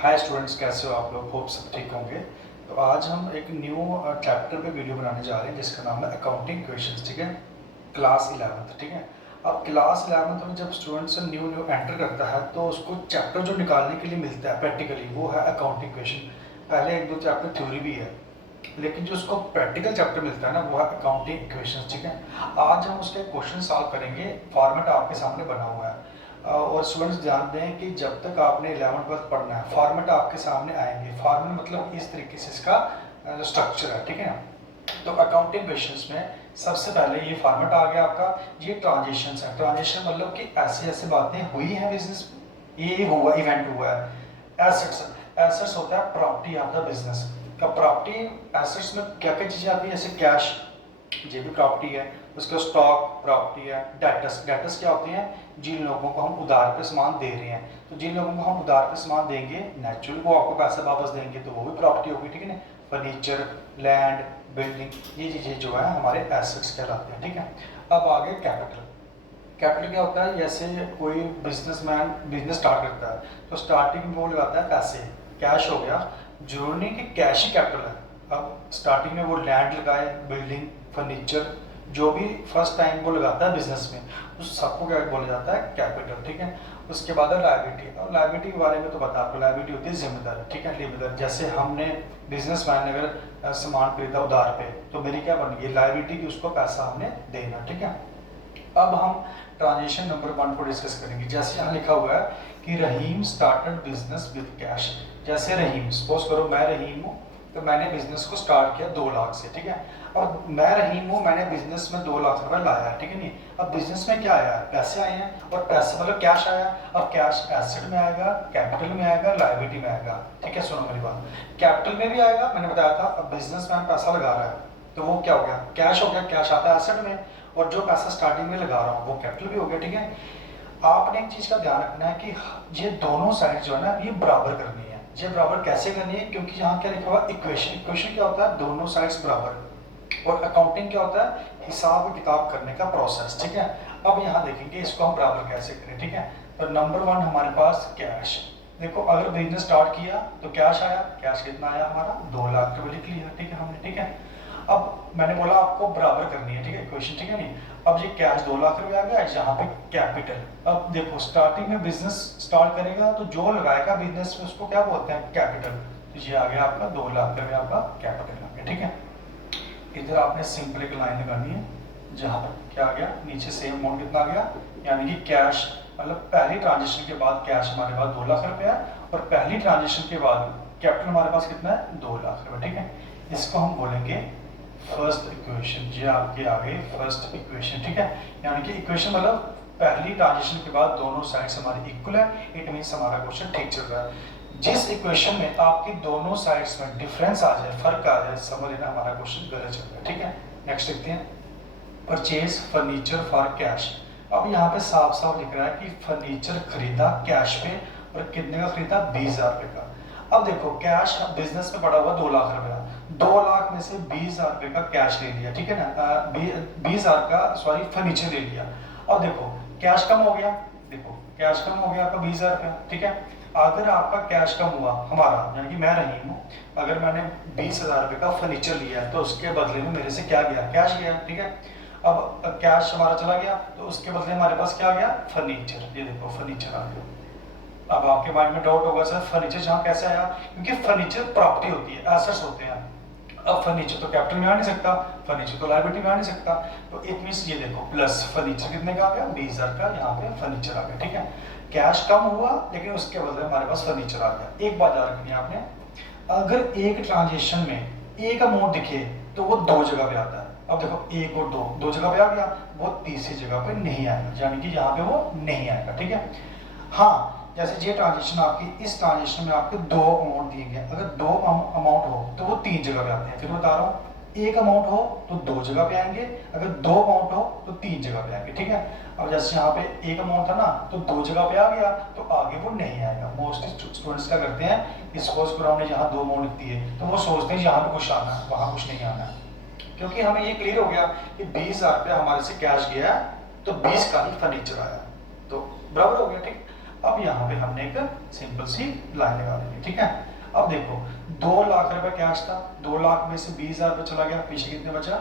Hi students, कैसे हो आप लोग? होप सब ठीक होंगे। तो आज हम एक न्यू चैप्टर पे वीडियो बनाने जा रहे हैं जिसका नाम है अकाउंटिंग क्वेश्चंस। ठीक है, क्लास 11th। ठीक है, अब क्लास 11th में जब स्टूडेंट्स न्यू न्यू एंटर करता है तो उसको चैप्टर जो निकालने के लिए मिलता है प्रैक्टिकली वो है अकाउंटिंग क्वेश्चन। पहले एक दो चैप्टर थ्योरी भी है, लेकिन जो उसको प्रैक्टिकल चैप्टर मिलता है ना वो है अकाउंटिंग इक्वेशंस। ठीक है, आज हम उसके क्वेश्चन सॉल्व करेंगे। फॉर्मेट आपके सामने बना हुआ है और स्टूडेंट्स जानते हैं कि जब तक आपने 11th पढ़ना है फॉर्मेट आपके सामने आएंगे। फॉर्मेट मतलब इस तरीके से इसका स्ट्रक्चर है। ठीक है, तो अकाउंटिंग क्वेश्चंस में सबसे पहले ये फॉर्मेट आ गया आपका। ये ट्रांजेक्शन है। ट्रांजेक्शन मतलब कि ऐसे ऐसे बातें हुई हैं बिजनेस में, ये हुआ, इवेंट हुआ है। एसेट्स, एसेट्स होता है प्रॉपर्टी ऑफ द बिजनेस का। प्रॉपर्टी एसेट्स में क्या क्या चीज़ें आती है, जैसे कैश, ये भी प्रॉपर्टी है। उसका स्टॉक प्रॉपर्टी है। डेटर्स, डेटर्स क्या होते हैं, जिन लोगों को हम उधार पे सामान दे रहे हैं। तो जिन लोगों को हम उधार पे सामान देंगे नेचुरली वो आपको पैसा वापस देंगे, तो वो भी प्रॉपर्टी होगी। ठीक है ना, फर्नीचर, लैंड, बिल्डिंग, ये चीज़ें जो है हमारे एसेट्स कहलाते हैं। ठीक है, अब आगे कैपिटल। कैपिटल क्या होता है, जैसे कोई बिजनेसमैन बिजनेस स्टार्ट करता है तो स्टार्टिंग में वो लगाता है पैसे, कैश हो गया। जरूरी नहीं कि कैश ही कैपिटल है। अब स्टार्टिंग में वो लैंड लगाए, बिल्डिंग, फर्नीचर, जो भी फर्स्ट टाइम वो लगाता है बिजनेस में उस सबको क्या बोला जाता है, कैपिटल। ठीक है, उसके बाद है लायबिलिटी। और लायबिलिटी के बारे में तो बता आपको, लायबिलिटी होती है जिम्मेदारी। ठीक है, जिम्मेदारी, जैसे हमने बिजनेसमैन ने अगर सामान खरीदा उधार पे तो मेरी क्या बन गई लायबिलिटी की, उसको पैसा हमने देना। ठीक है, अब हम ट्रांजेक्शन नंबर 1 को डिस्कस करेंगे। जैसे यहाँ लिखा हुआ है कि रहीम स्टार्टेड बिजनेस विद कैश। जैसे रहीम, सपोज करो मैं रहीम हूँ, तो मैंने बिजनेस को स्टार्ट किया 2 लाख से। ठीक है, अब मैं रहीम हूँ, मैंने बिजनेस में 2 लाख रुपए लाया है। ठीक है नहीं, अब बिजनेस में क्या आया, पैसे आए हैं, और पैसे मतलब कैश आया। अब कैश एसेट में आएगा, कैपिटल में आएगा, लायबिलिटी में आएगा। ठीक है, सुनो मेरी बात, कैपिटल में भी आएगा, मैंने बताया था। अब बिजनेसमैन पैसा लगा रहा है तो वो क्या हो गया, कैश हो गया, कैश आता है एसेट में, और जो पैसा स्टार्टिंग में लगा रहा हूँ वो कैपिटल भी हो गया। ठीक है, आपने एक चीज का ध्यान रखना है कि ये दोनों साइड जो है ना ये बराबर करनी है। ये बराबर कैसे करनी है, क्योंकि यहाँ क्या लिखा हुआ इक्वेशन। इक्वेशन क्या होता है, दोनों साइड्स बराबर। और अकाउंटिंग क्या होता है, हिसाब किताब करने का प्रोसेस। ठीक है, अब यहाँ देखेंगे इसको हम बराबर कैसे करें। ठीक है, तो नंबर 1 हमारे पास कैश। देखो अगर बिजनेस स्टार्ट किया तो कैश आया, कैश कितना आया हमारा 2 लाख रुपए लिख लिया। ठीक है हमने, ठीक है, अब मैंने बोला आपको बराबर करनी है। ठीक है, इक्वेशन, ठीक है नहीं। अब ये कैश 2 लाख रुपए आ गया, यहाँ पे कैपिटल। अब देखो स्टार्टिंग में बिजनेस स्टार्ट करेगा तो जो लगाएगा बिजनेस में उसको क्या बोलते हैं, कैपिटल। तो ये आ गया आपका 2 लाख रुपए आपका कैपिटल आ गया। ठीक है, इधर आपने सिंपल एक लाइन लगानी है जहाँ पर क्या आ गया, नीचे सेम अमाउंट कितना आ गया, यानी कि कैश मतलब पहली ट्रांजेक्शन के बाद कैश हमारे पास 2 लाख रुपए है, और पहली ट्रांजेक्शन के बाद कैपिटल हमारे पास कितना है, 2 लाख रुपए। ठीक है, इसको हम बोलेंगे फर्स्ट इक्वेशन। ये आपके आगे फर्स्ट इक्वेशन। ठीक है, यानी कि इक्वेशन मतलब पहली ट्रांजेक्शन के बाद दोनों साइड्स हमारी इक्वल है, इट मींस हमारा क्वेश्चन ठीक चल रहा है। जिस इक्वेशन में आपकी दोनों साइड्स में डिफरेंस आ जाए, फर्क आ जाए, समझ लेना हमारा क्वेश्चन गलत चल रहा है। ठीक है, नेक्स्ट देखते हैं, परचेज फर्नीचर फॉर कैश। अब यहाँ पे साफ साफ लिख रहा है कि फर्नीचर खरीदा कैश पे, और कितने का खरीदा, 20,000 रुपए का। अब देखो कैश बिजनेस में पड़ा हुआ 2 लाख रुपया, 2 लाख में से 20,000 रुपए का कैश ले लिया। ठीक है ना, 20,000 का सॉरी फर्नीचर ले लिया। अब देखो कैश कम हो गया, देखो कैश कम हो गया आपका 20,000 रुपया। ठीक है, अगर आपका कैश कम हुआ हमारा, यानी कि मैं रही हूँ, अगर मैंने 20,000 रुपए का फर्नीचर लिया है तो उसके बदले में मेरे से क्या गया, कैश गया। ठीक है, अब कैश हमारा चला गया तो उसके बदले हमारे पास क्या गया, फर्नीचर। ये देखो फर्नीचर आ गया। अब आपके माइंड में डाउट होगा सर फर्नीचर जहाँ कैसे आया, क्योंकि फर्नीचर प्रॉपर्टी होती है, एसेट्स होते हैं। अब फर्नीचर तो कैपिटल में आ नहीं सकता, फर्नीचर तो लायबिलिटी में आ नहीं सकता, तो इट मींस ये देखो प्लस फर्नीचर कितने का आ गया, 20,000 का यहाँ पे फर्नीचर आ गया। ठीक है, कैश कम हुआ लेकिन उसके बदले हमारे पास फर्नीचर आ गया। एक बात याद रखनी है आपने, अगर एक ट्रांजेक्शन में एक अमाउंट दिखे तो वो 2 जगह पे आता है। अब देखो 1 और 2 जगह पे आ गया, वो तीसरी जगह पे नहीं आएगा, यानी कि यहाँ पे वो नहीं आएगा। ठीक है, हाँ जैसे ये ट्रांजेक्शन आपकी, इस ट्रांजेक्शन में आपके 2 अमाउंट दिए गए, अगर 2 अमाउंट हो तो वो 3 जगह पे आते हैं। फिर बता रहा हूँ, एक अमाउंट हो तो 2 जगह पे आएंगे, अगर 2 अमाउंट हो तो 3 जगह पे आएंगे। ठीक है, अब जैसे यहाँ पे एक अमाउंट था ना तो 2 जगह पे आ गया, तो आगे वो नहीं आएगा। मोस्टली स्टूडेंट्स क्या करते हैं, इस कोर्स पर हमने यहाँ 2 अमाउंट लिख दिए तो वो सोचते हैं यहाँ पे कुछ आना है, वहाँ कुछ नहीं आना है, क्योंकि हमें ये क्लियर हो गया कि 20,000 रुपया हमारे से कैश गया तो 20 का ही फर्नीचर आया, तो बराबर हो गया। ठीक, अब यहाँ पे हमने एक सिंपल सी लाइन लगा देंगे, ठीक है। अब देखो 2 लाख रुपए कैश था, 2 लाख में से 20,000 रुपये चला गया, पीछे कितने बचा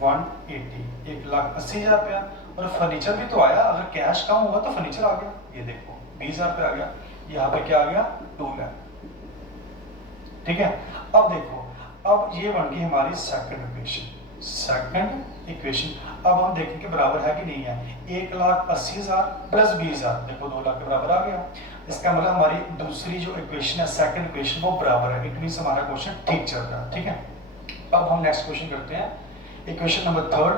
180, 1,80,000 रुपया। और फर्नीचर भी तो आया, अगर कैश कम हुआ तो फर्नीचर आ गया, ये देखो 20,000 रुपये आ गया, यहाँ पे क्या आ गया 2 लाख, ठीक है। अब देखो अब ये बन गई हमारी सेकंड इक्वेशन। अब हम देखेंगे बराबर है कि नहीं है, 1,80,000 प्लस 20,000, देखो 2 लाख के बराबर आ गया। इसका मतलब हमारी दूसरी जो इक्वेशन है, सेकंड इक्वेशन, वो बराबर है, इट मींस हमारा क्वेश्चन ठीक चल रहा है, ठीक है। अब हम नेक्स्ट क्वेश्चन करते हैं, इक्वेशन नंबर 3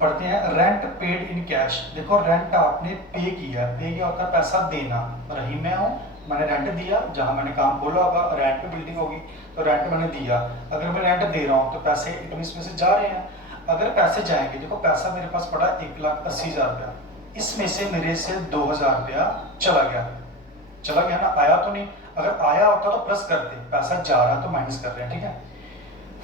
पढ़ते हैं। रेंट पेड इन कैश, देखो रेंट आपने पे किया, पे क्या होता है पैसा देना, रही मैं हूँ, मैंने रेंट दिया, जहां मैंने काम खोला होगा रेंट पे बिल्डिंग होगी, तो रेंट मैंने दिया, अगर मैं रेंट दे रहा हूँ तो पैसे इट मींस में से जा रहे हैं। अगर पैसे जाएंगे, देखो पैसा मेरे पास पड़ा 1,80,000 रुपया, इसमें से मेरे से 2,000 रुपया चला गया ना, आया तो नहीं, अगर आया होता तो प्लस करते, पैसा जा रहा तो माइनस कर रहे हैं, ठीक है।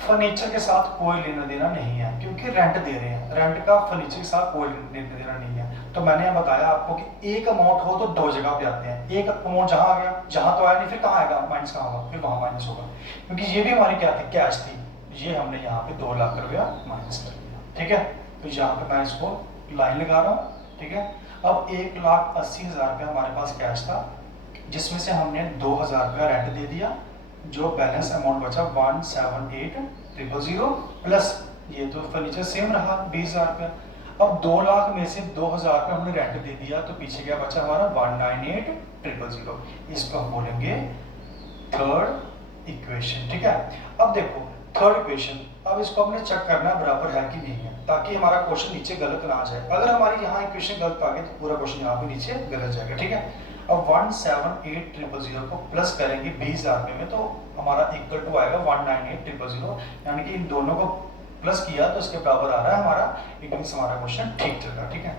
फर्नीचर के साथ कोई लेना देना नहीं है, क्योंकि रेंट दे रहे हैं, रेंट का फर्नीचर के साथ कोई लेना देना नहीं है। तो मैंने यहाँ बताया आपको कि एक अमाउंट हो तो 2 जगह पे आते हैं, एक अमाउंट जहाँ आ गया, जहाँ तो आया नहीं, फिर कहाँ आएगा माइनस, कहाँ होगा, फिर वहाँ माइनस होगा, क्योंकि ये भी हमारी क्या थी, कैश थी, ये हमने यहाँ पे 2 लाख रुपया माइनस कर दिया, ठीक है। तो यहाँ पे मैं इसको लाइन लगा रहा हूँ, ठीक है। अब 1,80,000 रुपया हमारे पास कैश था, जिसमें से हमने 2,000 रुपया रेंट दे दिया, जो बैलेंस अमाउंट बचा 178,000 प्लस ये तो फर्नीचर सेम रहा 20,000 रुपया। अब 2 लाख में से 2,000 रुपया हमने रेंट दे दिया, तो पीछे क्या बचा हमारा 198,000, इसको हम बोलेंगे थर्ड इक्वेशन, ठीक है। अब देखो थर्ड इक्वेशन, अब इसको हमने चेक करना बराबर है कि नहीं है, ताकि हमारा क्वेश्चन नीचे गलत ना आ जाए। अगर हमारी यहाँ इक्वेशन गलत आ गई तो पूरा क्वेश्चन यहाँ पे नीचे गलत जाएगा, ठीक है। अब 178,000 को प्लस करेंगे 20,000 रुपये में, तो हमारा इक्वल टू आएगा 198,000, यानी कि इन दोनों को प्लस किया तो इसके बराबर आ रहा है हमारा, इट मींस हमारा क्वेश्चन ठीक चल रहा है, ठीक है।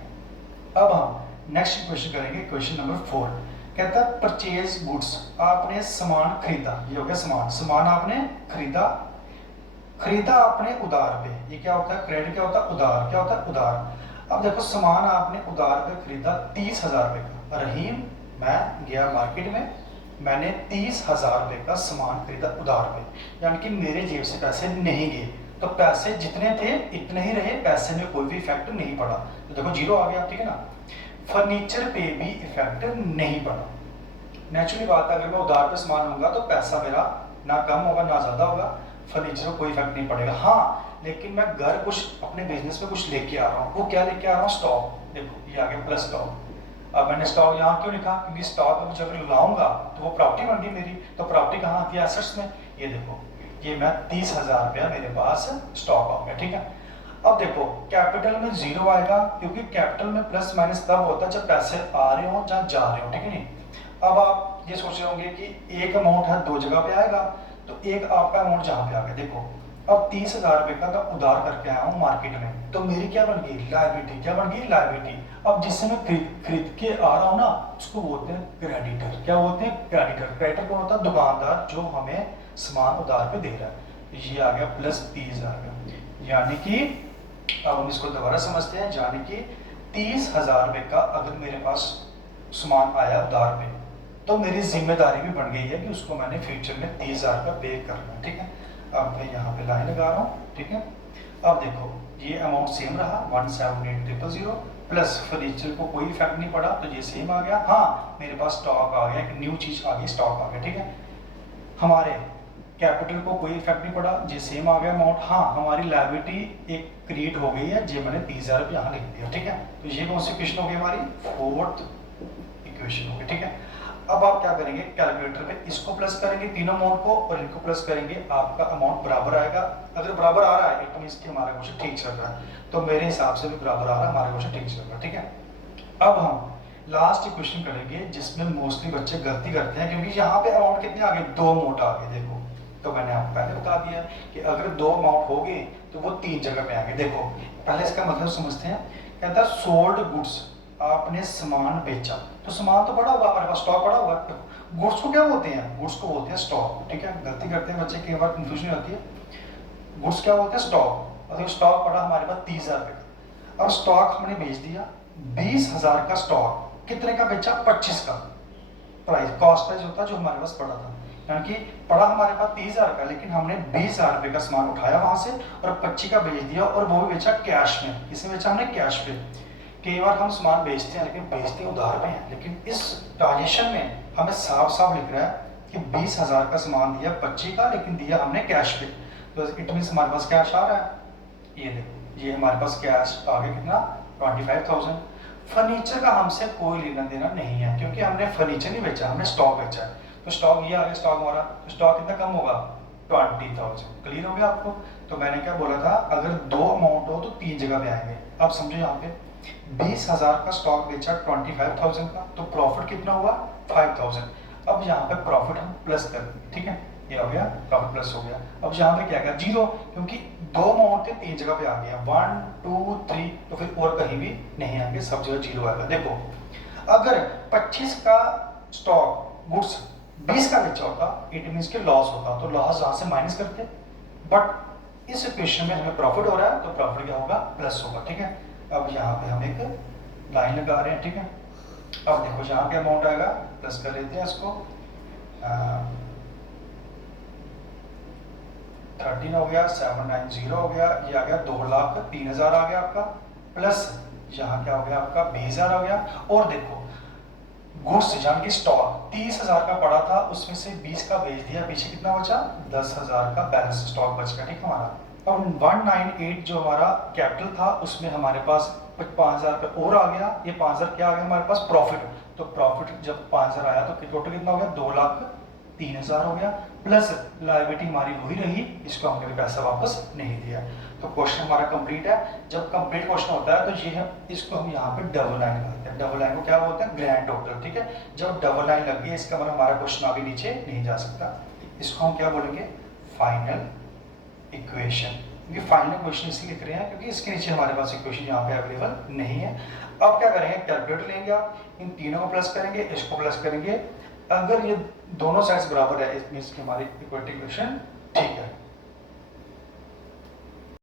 अब हम नेक्स्ट क्वेश्चन करेंगे, क्वेश्चन नंबर 4 कहता है परचेज गुड्स, आपने सामान खरीदा, ये हो गया सामान आपने खरीदा आपने उधार पे, ये क्या होता है क्रेडिट, क्या होता है उधार, क्या होता है उधार। अब देखो सामान आपने उधार पे खरीदा 30,000 रुपये का, रहीम मैं गया मार्केट में, मैंने 30,000 रुपये का सामान खरीदा उधार पे, यानी कि मेरे जेब से पैसे नहीं गए, तो पैसे जितने थे इतने ही रहे, पैसे में कोई भी इफेक्ट नहीं पड़ा, तो देखो जीरो आ गया, ठीक है ना। फर्नीचर पे भी इफेक्ट नहीं पड़ा, नेचुरली बात है, अगर मैं उधार पे सामान लूंगा तो पैसा मेरा ना कम होगा ना ज्यादा होगा, फर्नीचर को कोई इफेक्ट नहीं पड़ेगा। हाँ लेकिन मैं घर कुछ अपने बिजनेस में कुछ लेके आ रहा हूँ, वो क्या लेके आ रहा हूँ, स्टॉक, देखो ये आ गया प्लस स्टॉक। अब मैंने स्टॉक यहाँ क्यों लिखा, क्योंकि स्टॉक में जब लाऊंगा तो वो प्रॉपर्टी बन गई मेरी, तो प्रॉपर्टी कहाँ आती है, एसेट्स में, ये देखो ये मैं 30,000 रुपया मेरे पास स्टॉक आ गया, ठीक है। अब देखो कैपिटल में जीरो आएगा, क्योंकि कैपिटल में प्लस माइनस तब होता है जब पैसे आ रहे हो या जा रहे हो, ठीक है नहीं। अब आप ये सोच रहे होंगे कि एक अमाउंट है 2 जगह पे आएगा, तो एक आपका अमाउंट जहाँ पे आ गया, देखो अब 30,000 रुपये का मैं उधार करके आया हूँ मार्केट में, तो मेरी क्या बन गई लायबिलिटी, क्या बन गई लायबिलिटी। अब जिससे मैं खरीद के आ रहा हूँ ना, उसको बोलते हैं क्रेडिटर, क्या बोलते हैं क्रेडिटर। क्रेडिटर कौन होता है, दुकानदार जो हमें सामान उधार पे दे रहा है। ये आ गया प्लस 30,000 का, यानी कि अब हम इसको दोबारा समझते हैं, यानी कि 30,000 रुपये का अगर मेरे पास सामान आया उधार पे, तो मेरी जिम्मेदारी भी बन गई है कि उसको मैंने फ्यूचर में 30,000 रुपया पे करना है, ठीक है। अब मैं यहाँ पे लाइन लगा रहा हूँ, ठीक है। अब देखो ये अमाउंट सेम रहा 178,000 प्लस फर्नीचर को कोई इफेक्ट नहीं पड़ा, तो ये सेम आ गया। हाँ मेरे पास स्टॉक आ गया, एक न्यू चीज आ गई, स्टॉक आ गया, ठीक है। हमारे कैपिटल को कोई इफेक्ट नहीं पड़ा, ये सेम आ गया अमाउंट। हाँ हमारी लायबिलिटी एक क्रिएट हो गई है, ये मैंने 30,000 रुपये यहाँ लिख दिया, ठीक है। तो ये कौन सी इक्वेशन हो गई हमारी, फोर्थ इक्वेशन हो गई, ठीक है। अब आप क्या करेंगे, कैलकुलेटर पे इसको प्लस करेंगे तीनों अमाउंट को, और इनको प्लस करेंगे, आपका अमाउंट बराबर आएगा। अगर बराबर आ रहा है इट मींस कि हमारा क्वेश्चन ठीक चल रहा है, तो मेरे हिसाब से भी बराबर आ रहा है, हमारा क्वेश्चन ठीक चल रहा है, ठीक है। अब हम लास्ट क्वेश्चन करेंगे जिसमें मोस्टली बच्चे गलती करते हैं, क्योंकि यहाँ पे अमाउंट कितने आ गए, 2 अमाउंट आ गए, देखो। तो मैंने आपको पहले बता दिया कि अगर 2 अमाउंट हो गए तो वो 3 जगह पे आएंगे। देखो पहले इसका मतलब समझते हैं, कहता है सोल्ड गुड्स, आपने सामान बेचा, तो सामान तो पड़ा होगा हमारे पास, स्टॉक पड़ा होगा। गुड्स को क्या बोलते हैं, गुड्स को बोलते हैं स्टॉक, ठीक है। गलती करते हैं बच्चे, कई बार कंफ्यूजन होती है। गुड्स क्या बोलते हैं, स्टॉक। और स्टॉक पड़ा हमारे पास 30,000 रुपये का, अब स्टॉक हमने बेच दिया 20,000 का स्टॉक, कितने का बेचा, 25 का प्राइस, कॉस्ट प्राइस होता जो हमारे पास पड़ा था, यानी कि पड़ा हमारे पास 30,000 का, लेकिन हमने 20,000 रुपये का सामान उठाया वहां से और 25 का बेच दिया, और वो भी बेचा कैश में। किसे बेचा हमने, कैश पे। कई बार हम सामान बेचते हैं लेकिन बेचते उधार पे हैं, लेकिन इस ट्रांजेक्शन में हमें साफ साफ लिख रहा है कि 20,000 का सामान दिया 25 का, लेकिन दिया हमने कैश पे, तो इट मीन हमारे पास कैश आ रहा है। ये देखो, ये हमारे पास कैश आ गया कितना, 25,000। फर्नीचर का हमसे कोई लेना देना नहीं है, क्योंकि हमने फर्नीचर नहीं बेचा, हमने स्टॉक बेचा है। तो स्टॉक ये आ गया, स्टॉक हमारा, तो स्टॉक कितना कम होगा, 20,000। क्लियर हो गया आपको। तो मैंने क्या बोला था, अगर दो अमाउंट हो तो तीन जगह पे आएंगे। अब समझो, यहाँ पे 20,000 का स्टॉक बेचा 25,000 का, तो प्रॉफिट कितना हुआ, 5,000। अब यहाँ पे प्रॉफिट हम प्लस कर देंगे, ठीक है, ये हो गया प्रॉफिट प्लस हो गया। अब यहाँ पे क्या गया, जीरो, क्योंकि दो अमाउंट थे तीन जगह पे आ गया, 1 2 3, तो फिर और कहीं भी नहीं आएंगे, सब जगह जीरो आएगा। देखो, अगर 25 का स्टॉक गुड्स 20 का बेचा होता, इट मीन्स के लॉस होता, तो लॉस यहाँ से माइनस करते, बट इस इक्वेशन में हमें प्रॉफिट हो रहा है, तो प्रॉफिट क्या होगा, प्लस होगा, ठीक है। अब यहाँ पे हम एक लाइन लगा रहे हैं, ठीक है। अब देखो, यहाँ पे अमाउंट आएगा, प्लस कर लेते हैं इसको, 13 हो गया, 790 हो गया, ये आ गया 2,03,000 आ गया आपका, प्लस यहाँ क्या हो गया आपका, 20,000 हो गया। और देखो, गुड्स यानी कि स्टॉक 30,000 का पड़ा था, उसमें से 20 का बेच दिया, पीछे कितना बचा, 10,000 का बैलेंस स्टॉक बच गया, ठीक है हमारा। अब 198 जो हमारा कैपिटल था, उसमें हमारे पास 5,000 रुपये और आ गया, ये 5,000 क्या आ गया हमारे पास, प्रॉफिट। तो प्रॉफिट जब 5,000 आया तो टोटल कितना हो गया, 2,03,000 हो गया, प्लस लायबिलिटी हमारी वही रही, इसको हमने भी पैसा वापस नहीं दिया। तो क्वेश्चन हमारा कंप्लीट है। जब कंप्लीट क्वेश्चन होता है तो ये है, इसको हम यहाँ पे डबल लाइन लगाते हैं। डबल लाइन को क्या बोलते हैं, ग्रैंड टोटल, ठीक है। जब डबल लाइन लग गई, इसका मतलब हमारा क्वेश्चन आगे नीचे नहीं जा सकता। इसको हम क्या बोलेंगे, फाइनल इक्वेशन। क्योंकि फाइनल इक्वेशन इसलिए लिख रहे हैं क्योंकि इसके नीचे हमारे पास इक्वेशन यहाँ पे अवेलेबल नहीं है। अब क्या करेंगे, कैलकुलेटर लेंगे आप, इन तीनों को प्लस करेंगे, इसको प्लस करेंगे, अगर ये दोनों साइड्स बराबर है, इस मींस कि हमारी इक्वेशन ठीक है।